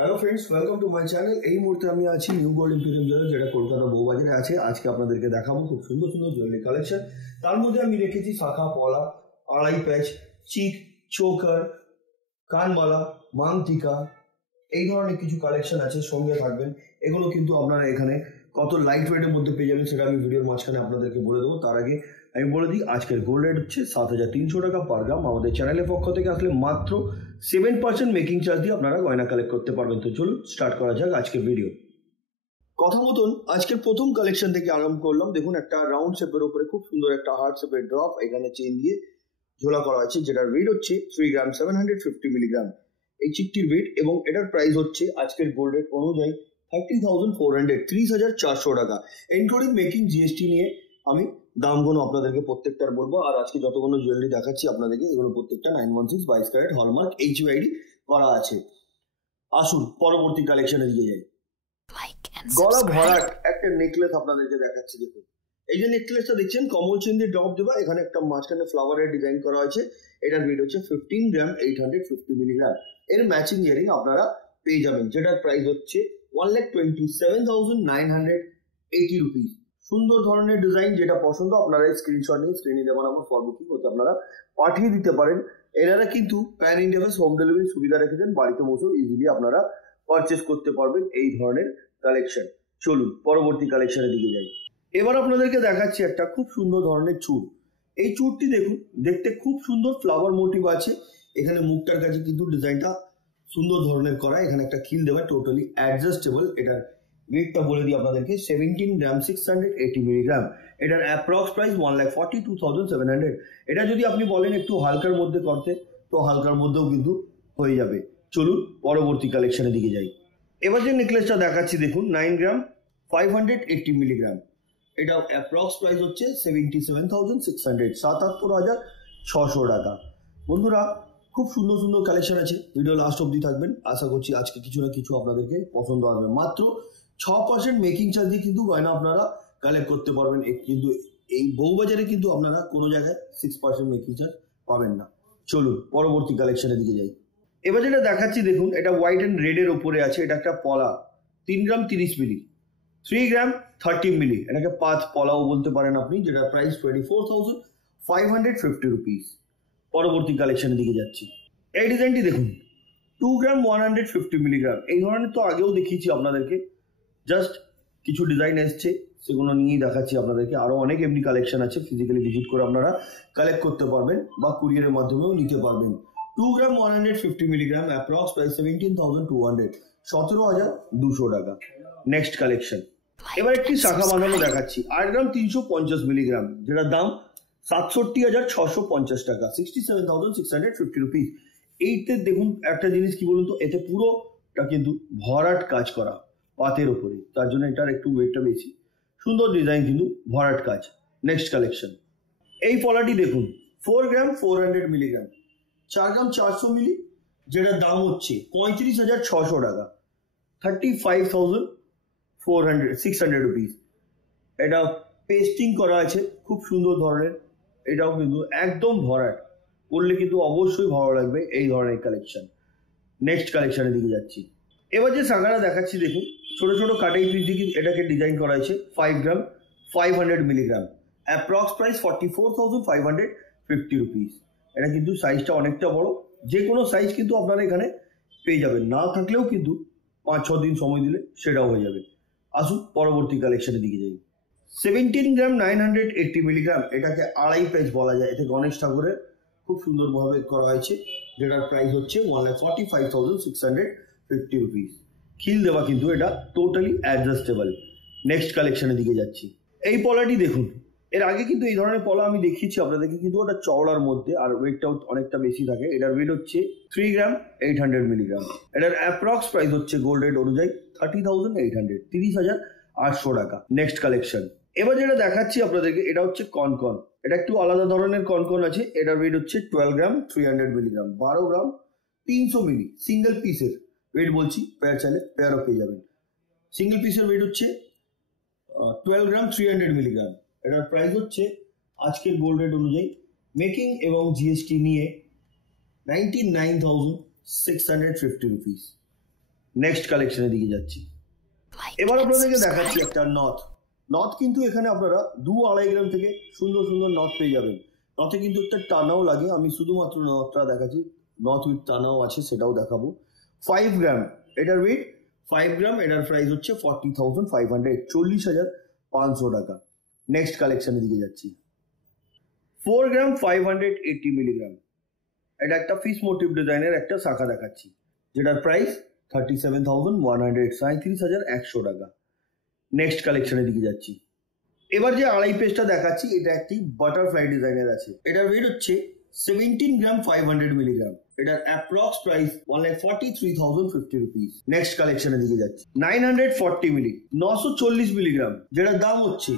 Hello friends, welcome to my channel. এই মুহূর্তে আমি আছি নিউ গোল্ড ইম্পেরিয়াম জুয়েলার্স, যেটা কলকাতা বউবাজারে আছে। আজকে আপনাদেরকে দেখাবো খুব সুন্দর সুন্দর জুয়েলারি কালেকশন। তার মধ্যে আমি রেখেছি শাখা, পলা, আড়াই প্যাচ, চিক, চোকার, কানমালা, মাংটিকা, এই ধরনের কিছু কালেকশন আছে। সঙ্গে থাকবেন। এগুলো কিন্তু আপনারা এখানে কত লাইট ওয়েটের মধ্যে পেয়ে যাবেন সেটা আমি ভিডিওর মাঝখানে আপনাদেরকে বলে দেবো। তার আগে আমি বলে দিই, আজকের গোল্ড রেট হচ্ছে 7,300 টাকা পার গ্রাম। আমাদের চ্যানেলের পক্ষ থেকে আসলে মাত্র 7% মেকিং চার্জ দিয়ে আপনারা গয়না কালেক্ট করতে পারবেন। তো চলুন স্টার্ট করা যাক আজকের ভিডিও। কথা মতন আজকের প্রথম কালেকশন থেকে আরম্ভ করলাম। দেখুন, একটা রাউন্ড শেপের উপরে খুব সুন্দর একটা হার্ট শেপের ড্রপ এখানে চেন দিয়ে ঝোলা করা আছে, যেটার ওয়েট হচ্ছে 3 গ্রাম 750 মিলিগ্রাম এই চিকটির ওয়েট, এবং এটার প্রাইস হচ্ছে আজকের গোল্ড রেট অনুযায়ী 30,400, 30,400 টাকা, ইনক্লুডিং মেকিং জিএসটি নিয়ে আমি দামগুলো আপনাদেরকে প্রত্যেকটার বলবো। আর আজকে যতগুলো জুয়েলারি দেখাচ্ছি আপনাদেরকে, এগুলো প্রত্যেকটা 916 22 ক্যারেট হলমার্ক এইচইউআইডি করা আছে। আসুন পরবর্তী কালেকশনে দিয়ে যাই। গলা ভরাট একটা নেকলেস আপনাদেরকে দেখাচ্ছি। দেখুন, এই যে নেকলেসটা দেখছেন কমল চেন দিয়ে ড্রপ দেওয়া, এখানে একটা মাঝখানে ফ্লাওয়ারের ডিজাইন করা হয়েছে। এটার ওয়েট হচ্ছে 15 গ্রাম 850 মিলিগ্রাম। এর ম্যাচিং ইয়ারিং আপনারা পেয়ে যাবেন, যেটার প্রাইস হচ্ছে 1,27,980 রুপিস। সুন্দর ধরনের ডিজাইন, যেটা পছন্দ আপনারা স্ক্রিনশট নিয়ে স্ক্রিনে দেওয়া নাম্বার ফর বুকিং হতে আপনারা পাঠিয়ে দিতে পারেন। এনারা কিন্তু প্যান ইন্ডিয়া হোম ডেলিভারি সুবিধা রেখেছেন, বাড়িতে বসেও ইজিলি আপনারা পারচেস করতে পারবেন এই ধরনের কালেকশন। চলুন পরবর্তী কালেকশনের দিকে যাই। এবার আপনাদেরকে দেখাচ্ছি একটা খুব সুন্দর ধরনের চুড়। এই চুড়টি দেখুন, দেখতে খুব সুন্দর ফ্লাওয়ার মোটিভ আছে। এখানে মুখটার কাছে কিন্তু ডিজাইনটা সুন্দর ধরনের করা, এখানে একটা খিল দেওয়া, টোটালি অ্যাডজাস্টেবল। এটার ওয়েটটা বলে দিই আপনাদেরকে, 17 গ্রাম 680 মিলিগ্রাম। এটার অ্যাপ্রক্স প্রাইস 1,42,700। এটা যদি আপনি বলেন একটু হালকার মধ্যে করতে, তো হালকার মধ্যেও কিন্তু হয়ে যাবে। চলুন পরবর্তী কালেকশনের দিকে যাই। এবার যে নেকলেসটা দেখাচ্ছি দেখুন, 9 গ্রাম 580 মিলিগ্রাম। এটা অ্যাপ্রক্স প্রাইস হচ্ছে 77,600, 77,600 টাকা। বন্ধুরা, খুব সুন্দর সুন্দর কালেকশন আছে, ভিডিও লাস্ট অবধি থাকবেন। আশা করছি আজকে কিছু না কিছু আপনাদেরকে পছন্দ আসবে। মাত্র 6% মেকিং চার্জ দিয়ে কিন্তু গয়না আপনারা কালেক্ট করতে পারবেন। কিন্তু এই বউবাজারে কিন্তু আপনারা কোনো জায়গায় 6% মেকিং চার্জ পাবেন না। চলুন পরবর্তী কালেকশনের দিকে যাই। এবার যেটা দেখাচ্ছি দেখুন, এটা হোয়াইট অ্যান্ড রেডের ওপরে আছে। এটা একটা পলা, 3 গ্রাম 30 মিলি, 3 গ্রাম 30 মিলি। এটাকে পাঁচ পলাও বলতে পারেন আপনি, যেটা প্রাইস 24,550 রুপিস। পরবর্তী কালেকশনের দিকে যাচ্ছি। এই ডিজাইনটি দেখুন, 2 গ্রাম 150 মিলিগ্রাম। এই ধরনের তো আগেও দেখিয়েছি আপনাদেরকে, জাস্ট কিছু ডিজাইন এসছে সেগুলো নিয়েই দেখাচ্ছি আপনাদেরকে। আরো অনেক এমনি কালেকশন আছে, ফিজিক্যালি ভিজিট করে আপনারা কালেক্ট করতে পারবেন বা কুরিয়ারের মাধ্যমেও নিতে পারবেন। 2 গ্রাম 150 মিলিগ্রাম, অ্যাপ্রক্স প্রাইস 17,200, 17,200 টাকা। Next collection. এবার একটি শাখা বাঁধানো দেখাচ্ছি, 8 গ্রাম 350 মিলিগ্রাম, যেটার দাম 67,650 টাকা, 67,650 রুপিস। এইতে দেখুন একটা জিনিস কি বলুন তো, এতে পুরোটা কিন্তু ভরাট কাজ করা পাতের উপরে, তার জন্য এটার একটু ওয়েটটা বেশি। সুন্দর ডিজাইন, কিন্তু ভরাট কাজ। Next collection. এই পলাটি দেখুন, 4 গ্রাম 400 মিলিগ্রাম, 4 গ্রাম 400 মিলি, যেটার দাম হচ্ছে 35,600 টাকা, 35,600 রুপিস। এটা পেস্টিং করা আছে, খুব সুন্দর ধরনের। এটাও কিন্তু একদম ভরাট, পড়লে কিন্তু অবশ্যই ভালো লাগবে এই ধরনের কালেকশন। নেক্সট কালেকশনের দিকে যাচ্ছি। এবার যে শাখাটা দেখাচ্ছি দেখুন, ছোট ছোট কাটাই পিস দিয়ে এটাকে ডিজাইন করা হয়েছে। 5 গ্রাম 500 মিলিগ্রাম, অ্যাপ্রক্স প্রাইস 44,550 রুপিস। এটা কিন্তু সাইজটা অনেকটা বড়, যে কোনো সাইজ কিন্তু আপনারা এখানে পেয়ে যাবেন। না থাকলেও কিন্তু 5-6 দিন সময় দিলে সেটাও হয়ে যাবে। আসুন পরবর্তী কালেকশনের দিকে যাই। 17 গ্রাম 980 মিলিগ্রাম, এটাকে আড়াই প্যাচ বলা যায়। এতে গণেশ ঠাকুরের খুব সুন্দরভাবে করা হয়েছে, যেটার প্রাইস হচ্ছে 1,45,650 রুপিস। খিল দেওয়া, কিন্তু এটা টোটালি অ্যাডজাস্টেবল। নেক্সট কালেকশনের দিকে যাচ্ছি। এই পলাটি দেখুন, এর আগে কিন্তু এই ধরনের পলা আমি দেখিয়েছি আপনাদেরকে, কিন্তু ওটা চওড়ার মধ্যে আর ওয়েটটাও অনেকটা বেশি থাকে। এটার ওয়েট হচ্ছে 3 গ্রাম 800 মিলিগ্রাম। এটার অ্যাপ্রক্স প্রাইস হচ্ছে গোল্ড রেট অনুযায়ী 30,800, 30,800 টাকা। Next collection. এবার যেটা দেখাচ্ছি আপনাদেরকে, এটা হচ্ছে কনকন। এটা একটু আলাদা ধরনের কনকন আছে। এটার ওয়েট হচ্ছে 12 গ্রাম 300 মিলিগ্রাম, 12 গ্রাম 300 মিলি। সিঙ্গেল পিসের ওয়েট বলছি, পেয়ার চাইলে পেয়ারও পেয়ে যাবেন। সিঙ্গেল পিসের ওয়েট হচ্ছে 12 গ্রাম 300 মিলিগ্রাম। এটার প্রাইস হচ্ছে আজকের গোল্ড রেট অনুযায়ী মেকিং এবং জিএসটি নিয়ে 99,650 রুপিস। নেক্সট কালেকশনের দিকে যাচ্ছি। এবার আপনাদেরকে দেখাচ্ছি একটা নথ কিন্তু এখানে আপনারা 2-2.5 গ্রাম থেকে সুন্দর সুন্দর নথ পেয়ে যাবেন। নথে কিন্তু একটা টানাও লাগে, আমি শুধুমাত্র নথটা দেখাচ্ছি, নথ উইথ টানাও আছে সেটাও দেখাবো। 5 গ্রাম এটার ওয়েট, 5 গ্রাম এটার প্রাইস হচ্ছে 40,500, 40,500 টাকা। নেক্সট কালেকশনের দিকে যাচ্ছি। 4 গ্রাম 580 মিলিগ্রাম, এটা একটা ফিশ মোটিভ ডিজাইনের একটা শাখা দেখাচ্ছি, যেটার প্রাইস 37,100, 37,100 টাকা। নেক্সট কালেকশনের দিকে যাচ্ছি। এবার যে আড়াই পেজটা দেখাচ্ছি এটা একটি বাটারফ্লাই ডিজাইনের আছে, এটার ওয়েট হচ্ছে 17 গ্রাম 500 মিলিগ্রাম, এটার অ্যাপ্রক্স প্রাইস 1,43,050 রুপিস। নেক্সট কালেকশনের দিকে যাচ্ছি। 940 মিলি, 940 মিলিগ্রাম, যেটার দাম হচ্ছে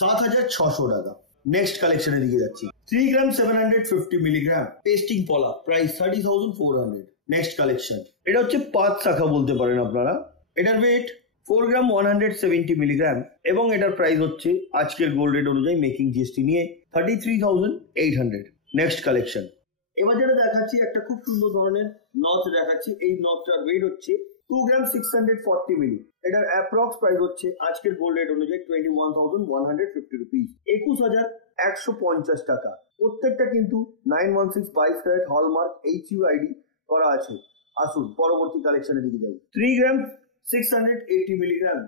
7,600 টাকা। নেক্সট কালেকশনের দিকে যাচ্ছি। 3 গ্রাম 750 মিলিগ্রাম পেস্টিং পলা, প্রাইস 30,400। নেক্সট কালেকশন, এটা হচ্ছে 5 শাখা বলতে পারেন আপনারা, এটার ওয়েট 4 গ্রাম 170 মিলিগ্রাম এবং এটার প্রাইস হচ্ছে আজকের গোল্ড রেট অনুযায়ী মেকিং জিএসটি নিয়ে 33,800। নেক্সট কালেকশন, এবার যেটা দেখাচ্ছি একটা খুব সুন্দর ধরনের নথ দেখাচ্ছি, এই নথটার ওয়েট হচ্ছে 2 গ্রাম 640 মিলি, এটার অ্যাপ্রক্স প্রাইস হচ্ছে আজকের গোল্ড রেট অনুযায়ী 21,150 রুপিস, 21,150 টাকা। প্রত্যেকটা কিন্তু 916 22 ক্যারেট হলমার্ক HUID করা আছে। আসুন পরবর্তী কালেকশনের দিকে যাই। 3 গ্রাম 680 মিলিগ্রাম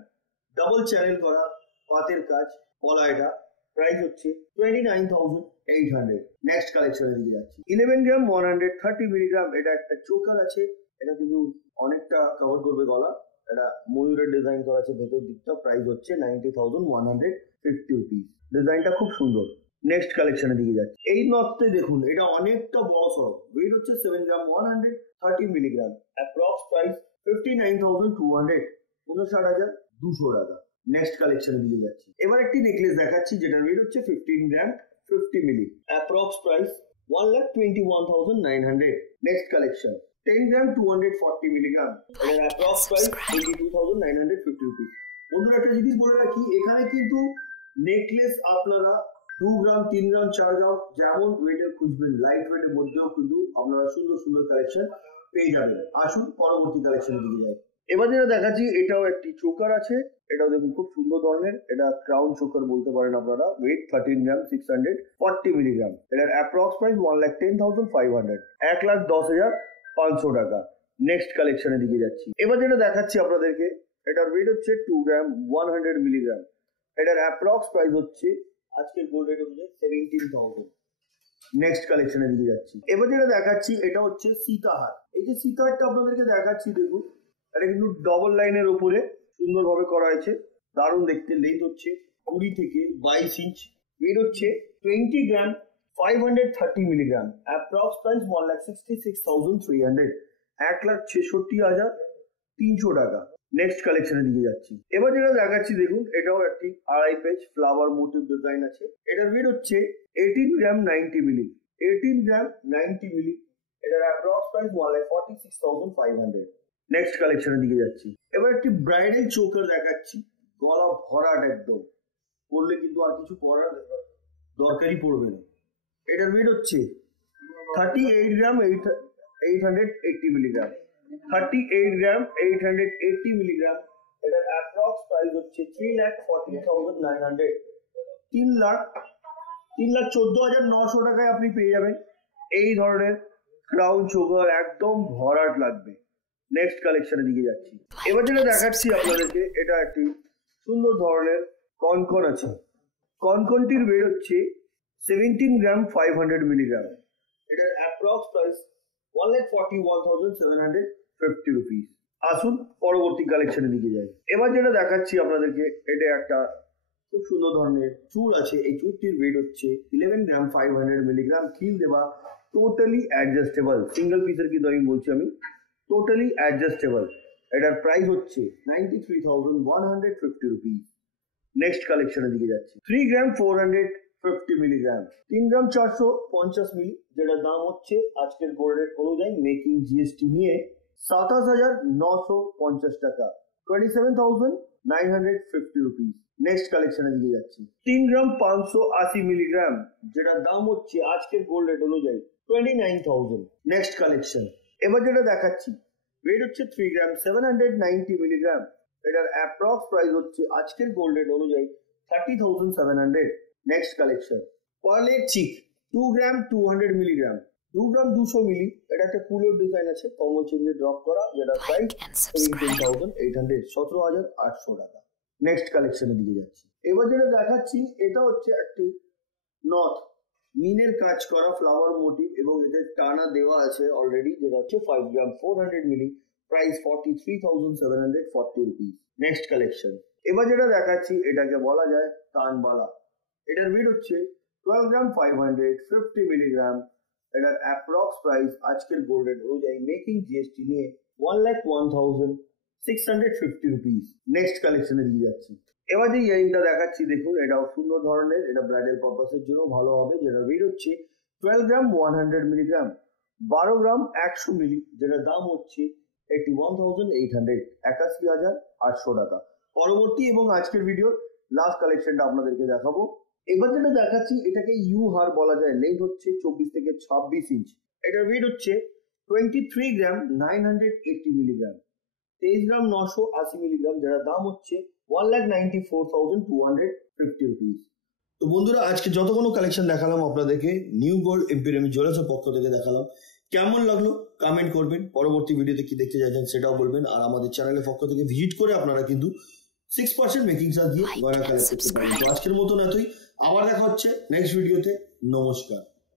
ডাবল চ্যানেল করা পাতের কাজ পলা, এটা প্রাইস হচ্ছে 29,800। নেক্সট কালেকশনের দিকে যাচ্ছি। 11 গ্রাম 130 মিলিগ্রাম, এটা একটা চোকার আছে, এটা কিন্তু অনেকটা কভার করবে গলা, এটা ময়ূরের ডিজাইন করা আছে ভেতর দিকটা, প্রাইস হচ্ছে 90,150 রুপিস। ডিজাইনটা খুব সুন্দর। নেক্সট কালেকশনের দিকে যাচ্ছি। এই নথতে দেখুন এটা অনেকটা বড় সড়ো, ওয়েট হচ্ছে 7 গ্রাম 130 মিলিগ্রাম, অ্যাপ্রক্স প্রাইস 59,200, 59,200 টাকা। নেক্সট কালেকশনের দিকে যাচ্ছি। এবার একটি নেকলেস দেখাচ্ছি যেটার ওয়েট হচ্ছে 15 গ্রাম 50 মিলি, অ্যাপ্রক্স প্রাইস 1,21,900। নেক্সট কালেকশন, 10 গ্রাম 240 মিলিগ্রাম, এর অ্যাপ্রক্স প্রাইস 82,950 রুপিস। বন্ধুরা একটা জিনিস বলে রাখি, এখানে কিন্তু নেকলেস আপনারা 2 গ্রাম 3 গ্রাম 4 গ্রাম যেমন ওয়েটের খুঁজবেন, লাইট ওয়েটের মধ্যেও কিন্তু আপনারা সুন্দর সুন্দর কালেকশন পেয়ে যাবেন। আসুন পরবর্তী কালেকশনের দিকে যাই। এবার যেটা দেখাচ্ছি এটাও একটি চোকার আছে, এটাও দেখুন খুব সুন্দর ধরনের, এটা ক্রাউন চোকার বলতে পারেন আপনারা, ওয়েট 13 গ্রাম 640 মিলিগ্রাম, এটার অ্যাপ্রক্স প্রাইস 1,10,500, 1,10,500 টাকা। নেক্সট কালেকশনের দিকে যাচ্ছি। এবার যেটা দেখাচ্ছি আপনাদেরকে, এটার ওয়েট হচ্ছে 2 গ্রাম 100 মিলিগ্রাম, এটার অ্যাপ্রক্স প্রাইস হচ্ছে আজকের গোল্ড রেট অনুযায়ী 17,000। নেক্সট কালেকশনের দিকে যাচ্ছি। এবার যেটা দেখাচ্ছি এটা হচ্ছে সীতাহার। এই যে সীতাহারটা আপনাদেরকে দেখাচ্ছি দেখুন, এটা কিন্তু ডবল লাইনের উপরে সুন্দরভাবে করা হয়েছে, দারুণ দেখতে। লেন্থ হচ্ছে 20 থেকে 22 ইঞ্চ, ওয়েট হচ্ছে 20 গ্রাম 530 মিলিগ্রাম, অ্যাপ্রক্স প্রাইস 1,66,300, 1,66,300 টাকা। নেক্সট কালেকশনের দিকে যাচ্ছি। এবার যেটা দেখাচ্ছি দেখুন, এটাও একটি আড়াই পেজ ফ্লাওয়ার মোটিভ ডিজাইন আছে, এটার ওয়েট হচ্ছে 18 গ্রাম 90 মিলি, 18 গ্রাম 90 মিলি, এটার অ্যাপ্রক্স প্রাইস 1,46,500। নেক্সট কালেকশনের দিকে যাচ্ছি। এবার একটি ব্রাইডাল চোকার দেখাচ্ছি, গলা ভরাট একদম, পরলে কিন্তু আর কিছু পরার দরকারই পড়বে না। এটার ওয়েট হচ্ছে 38 গ্রাম 880 মিলিগ্রাম, 38 গ্রাম 880 মিলিগ্রাম, এটার অ্যাপ্রক্স প্রাইস হচ্ছে 3,40,900, 3,14,900 টাকায় আপনি পেয়ে যাবেন এই ধরনের ক্রাউন চোকার, একদম ভরাট লাগবে। নেক্সট কালেকশনের দিকে যাচ্ছি। এবার যেটা দেখাচ্ছি আপনাদেরকে, এটা একটি সুন্দর ধরনের কনকন আছে, কনকনটির ওয়েট হচ্ছে 17 গ্রাম 500 মিলিগ্রাম, এটার অ্যাপ্রক্স প্রাইস 1,41,750 রুপিস। আসুন পরবর্তী কালেকশনের দিকে যাই। এবার যেটা দেখাচ্ছি আপনাদেরকে, এটা একটা খুব সুন্দর ধরনের চুড় আছে, এই চুড়টির ওয়েট হচ্ছে 11 গ্রাম 500 মিলিগ্রাম, খিল দেওয়া, টোটালি অ্যাডজাস্টেবল, সিঙ্গেল পিসের কিন্তু আমি বলছি, আমি টোটালি অ্যাডজাস্টেবল, এটার প্রাইস হচ্ছে 93,150 রুপিস। নেক্সট কালেকশনের দিকে যাচ্ছি। 3 গ্রাম 450 মিলিগ্রাম, 3 গ্রাম 450 মিলি, যেটার দাম হচ্ছে আজকের গোল্ড রেট অনুযায়ী মেকিং জিএসটি নিয়ে 27,950 টাকা, 27,950 রুপিস। নেক্সট কালেকশনের দিকে যাচ্ছি। 3 গ্রাম 580 মিলিগ্রাম, যেটার দাম হচ্ছে আজকের গোল্ড রেট অনুযায়ী 29,000। Next collection. এবার যেটা দেখাচ্ছি ওয়েট হচ্ছে 3 গ্রাম 790 মিলিগ্রাম। এটার অ্যাপ্রক্স প্রাইস হচ্ছে আজকের গোল্ড রেট অনুযায়ী 30,700। নেক্সট কালেকশন পার্লের চিক 2 গ্রাম 200 মিলিগ্রাম, 2 গ্রাম 200 মিলি। এটা একটা কুলোর ডিজাইন আছে কমল চেঞ্জে ড্রপ করা, যেটা প্রাইস 17,800, 17,800 টাকা। নেক্সট কালেকশনের দিকে যাচ্ছি। এবার যেটা দেখাচ্ছি এটা হচ্ছে একটি নথ মিনের কাজ করা ফ্লাওয়ার মোটিভ এবং এদের টানা দেওয়া আছে অলরেডি, যেটা হচ্ছে 5 গ্রাম 400 মিলি, প্রাইস 43,740 রুপিস। নেক্সট কালেকশন এবার যেটা দেখাচ্ছি এটাকে বলা যায় কানবালা। এটার ওয়েট হচ্ছে 12 গ্রাম 550 মিলিগ্রাম। এটার অ্যাপ্রক্স প্রাইস আজকের গোল্ড রেট অনুযায়ী মেকিং জিএসটি নিয়ে 1,01,650 রুপিস। নেক্সট কালেকশনে দিয়ে যাচ্ছি। এবার যে ইয়ারিংটা দেখাচ্ছি দেখুন, এটাও সুন্দর ধরনের, এটা ব্রাইডাল পারপাসের জন্য ভালো হবে। যেটা ওয়েট হচ্ছে 12 গ্রাম 100 মিলিগ্রাম, 12 গ্রাম 100 মিলি, যেটার দাম হচ্ছে 81,800, 81,800 টাকা। পরবর্তী এবং আজকের ভিডিওর লাস্ট কালেকশনটা আপনাদেরকে দেখাবো। এবার যেটা দেখাচ্ছি এটাকে ইউ হার বলা যায়। লেন্থ হচ্ছে 24 থেকে 26 ইঞ্চ। এটার ওয়েট হচ্ছে 23 গ্রাম 980 মিলিগ্রাম, 23 গ্রাম 980 মিলিগ্রাম, যেটা দাম হচ্ছে 1,94,250 রুপিস। তো বন্ধুরা আজকে যত কোনো কালেকশন দেখালাম আপনাদেরকে নিউ গোল্ড এম্পোরিয়াম জুয়েলার্সের পক্ষ থেকে দেখালাম। কেমন লাগলো কমেন্ট করবেন, পরবর্তী ভিডিওতে কি দেখতে চাইছেন সেটাও বলবেন। আর আমাদের চ্যানেলের পক্ষ থেকে ভিজিট করে আপনারা কিন্তু 6% মেকিং চার্জ দিয়ে গয়না কালেক্ট করতে পারেন। তো আজকের মতন এতই, আবার দেখা হচ্ছে নেক্সট ভিডিওতে। নমস্কার।